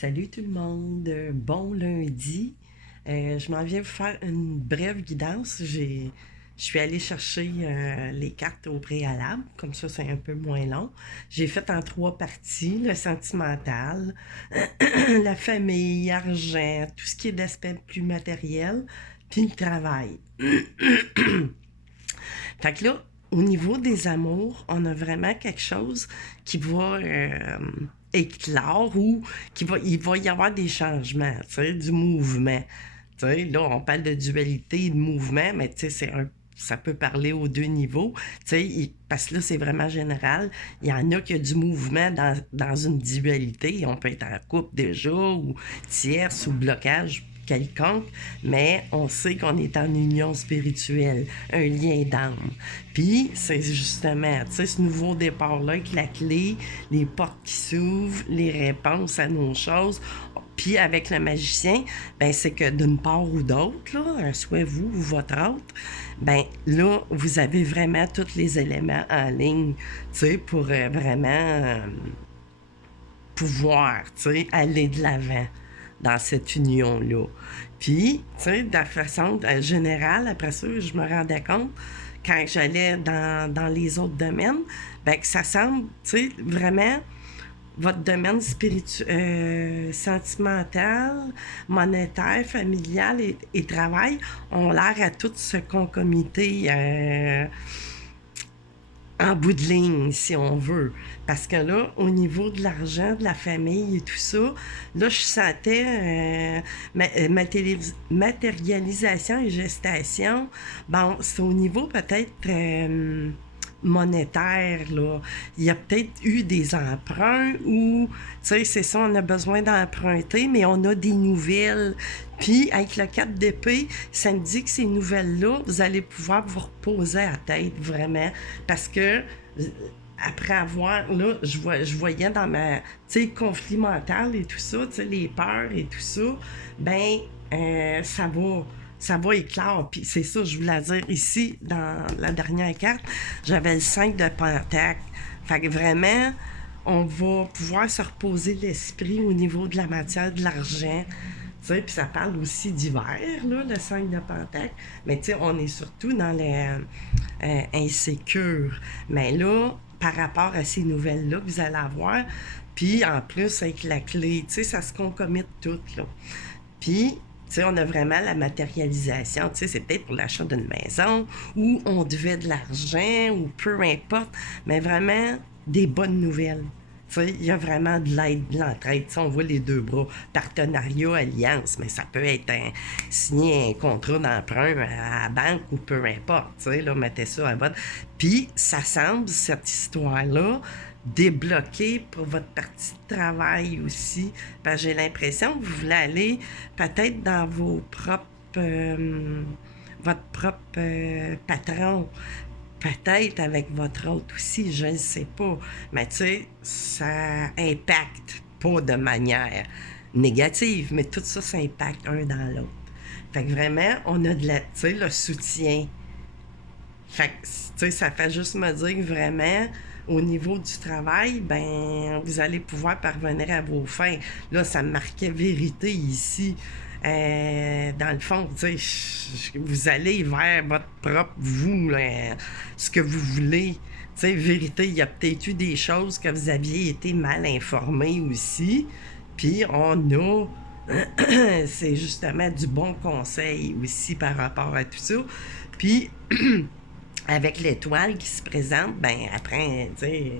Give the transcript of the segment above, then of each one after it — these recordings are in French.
Salut tout le monde, bon lundi. Je m'en viens vous faire une brève guidance. Je suis allée chercher les cartes au préalable, comme ça c'est un peu moins long. J'ai fait en 3 parties, le sentimental, la famille, argent, tout ce qui est d'aspect plus matériel, puis le travail. Fait que là, au niveau des amours, on a vraiment quelque chose qui va éclore ou il va y avoir des changements, tu sais, du mouvement. Tu sais, là, on parle de dualité et de mouvement, mais tu sais, ça peut parler aux deux niveaux. Tu sais, parce que là, c'est vraiment général. Il y en a qui ont du mouvement dans une dualité. On peut être en couple déjà, ou tierce, ou blocage quelconque, mais on sait qu'on est en union spirituelle, un lien d'âme. Puis, c'est justement, tu sais, ce nouveau départ-là avec la clé, les portes qui s'ouvrent, les réponses à nos choses. Puis avec le magicien, ben c'est que d'une part ou d'autre, là, soit vous ou votre autre, ben là, vous avez vraiment tous les éléments en ligne, tu sais, pour vraiment pouvoir, tu sais, aller de l'avant dans cette union-là. Puis, tu sais, de la façon générale, après ça, je me rendais compte, quand j'allais dans les autres domaines, ben que ça semble, tu sais, vraiment votre domaine sentimental, monétaire, familial et travail ont l'air à tous se concomiter en bout de ligne, si on veut. Parce que là, au niveau de l'argent, de la famille et tout ça, là, je sentais matérialisation et gestation. Bon, c'est au niveau peut-être monétaire, là. Il y a peut-être eu des emprunts ou, tu sais, c'est ça, on a besoin d'emprunter, mais on a des nouvelles. Puis, avec le 4 d'épée, ça me dit que ces nouvelles-là, vous allez pouvoir vous reposer à la tête, vraiment. Parce que, après avoir, là, je voyais dans ma, tu sais, conflit mental et tout ça, tu sais, les peurs et tout ça, ben, ça va éclore. Puis c'est ça, je voulais dire ici, dans la dernière carte, j'avais le 5 de Pentacle. Fait que vraiment, on va pouvoir se reposer l'esprit au niveau de la matière, de l'argent. Tu sais, puis ça parle aussi d'hiver, là, le 5 de Pentacle. Mais tu sais, on est surtout dans les insécures. Mais là, par rapport à ces nouvelles-là que vous allez avoir, puis en plus avec la clé, tu sais, ça se concommite tout, là. Puis, tu sais, on a vraiment la matérialisation. Tu sais, c'est peut-être pour l'achat d'une maison ou on devait de l'argent ou peu importe, mais vraiment des bonnes nouvelles. Tu sais, il y a vraiment de l'aide, de l'entraide. Tu sais, on voit les deux bras, partenariat, alliance, mais ça peut être signer un contrat d'emprunt à la banque ou peu importe. Tu sais, là, mettez ça à votre. Puis, ça semble, cette histoire-là, débloquer pour votre partie de travail aussi. Parce que j'ai l'impression que vous voulez aller peut-être dans vos propres votre propre patron. Peut-être avec votre autre aussi, je ne sais pas. Mais tu sais, ça impacte pas de manière négative, mais tout ça, ça impacte un dans l'autre. Fait que vraiment, on a de la, tu sais, le soutien. Fait que, tu sais, ça fait juste me dire que vraiment, au niveau du travail, ben, vous allez pouvoir parvenir à vos fins. Là, ça me marquait vérité ici. Dans le fond, tu sais, vous allez vers votre propre vous, là, ce que vous voulez. Tu sais, vérité, il y a peut-être eu des choses que vous aviez été mal informés aussi. Puis on a c'est justement du bon conseil aussi par rapport à tout ça. Puis avec l'étoile qui se présente, ben après, tu sais,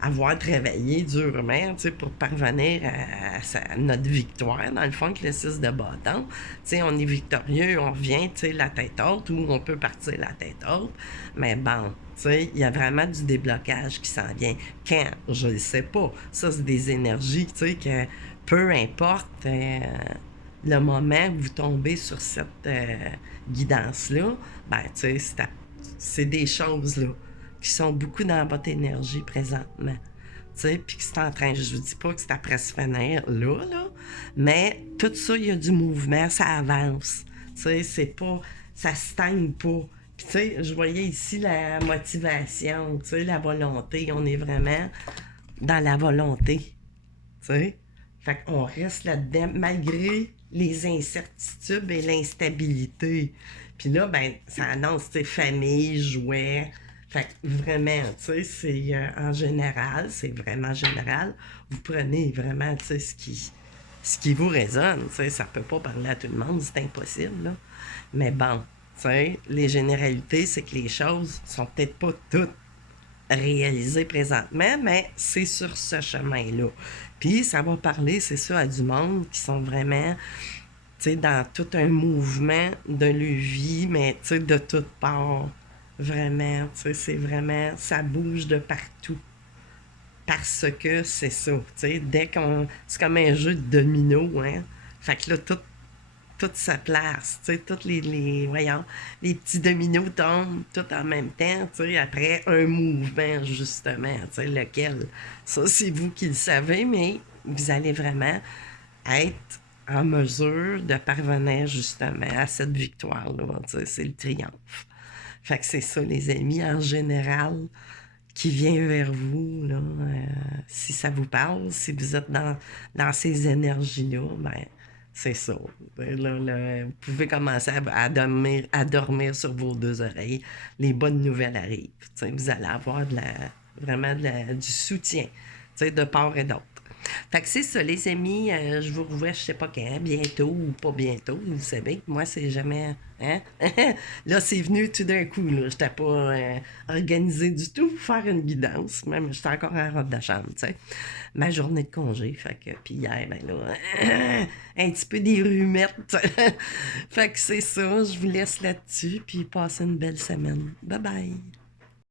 avoir travaillé durement, tu sais, pour parvenir à notre victoire, dans le fond, avec le 6 de bâton. Tu sais, on est victorieux, on revient, tu sais, la tête haute, ou on peut partir la tête haute. Mais bon, tu sais, il y a vraiment du déblocage qui s'en vient. Quand? Je ne sais pas. Ça, c'est des énergies, tu sais, que peu importe le moment où vous tombez sur cette guidance-là, ben, tu sais, c'est des choses, là, qui sont beaucoup dans votre énergie présentement. Tu sais, puis que c'est en train, je vous dis pas que c'est après se finir là, mais tout ça, il y a du mouvement, ça avance. Tu sais, c'est pas, ça stagne pas. Puis tu sais, je voyais ici la motivation, tu sais, la volonté, on est vraiment dans la volonté, tu sais. Fait qu'on reste là-dedans malgré les incertitudes et l'instabilité. Puis là, ben, ça annonce, tu sais, famille, jouets. Fait que vraiment, tu sais, c'est en général, c'est vraiment général. Vous prenez vraiment, tu sais, ce qui vous résonne. Tu sais, ça peut pas parler à tout le monde, c'est impossible, là. Mais bon, tu sais, les généralités, c'est que les choses sont peut-être pas toutes réalisé présentement, mais c'est sur ce chemin-là. Puis ça va parler, c'est ça, à du monde qui sont vraiment, tu sais, dans tout un mouvement de leur vie, mais tu sais, de toutes parts. Vraiment, tu sais, c'est vraiment, ça bouge de partout. Parce que c'est ça, tu sais, dès qu'on. C'est comme un jeu de domino, hein. Fait que là, toute sa place, tu sais, voyons, les petits dominos tombent tout en même temps, tu sais, après un mouvement, justement, tu sais, lequel. Ça, c'est vous qui le savez, mais vous allez vraiment être en mesure de parvenir, justement, à cette victoire-là, tu sais, c'est le triomphe. Fait que c'est ça, les amis, en général, qui vient vers vous, là, si ça vous parle, si vous êtes dans ces énergies-là, ben, c'est ça. Ben, là, vous pouvez commencer à dormir sur vos deux oreilles. Les bonnes nouvelles arrivent. T'sais, vous allez avoir vraiment du soutien, de part et d'autre. Fait que c'est ça, les amis. Je vous revois, je sais pas quand, bientôt ou pas bientôt. Vous savez que moi, c'est jamais. Hein? Là, c'est venu tout d'un coup. Là. J'étais pas organisé du tout pour faire une guidance. Même, j'étais encore en robe de chambre, tu sais. Ma journée de congé. Fait que, puis hier, ben là, un petit peu des rhumettes. Fait que c'est ça. Je vous laisse là-dessus. Puis passez une belle semaine. Bye bye.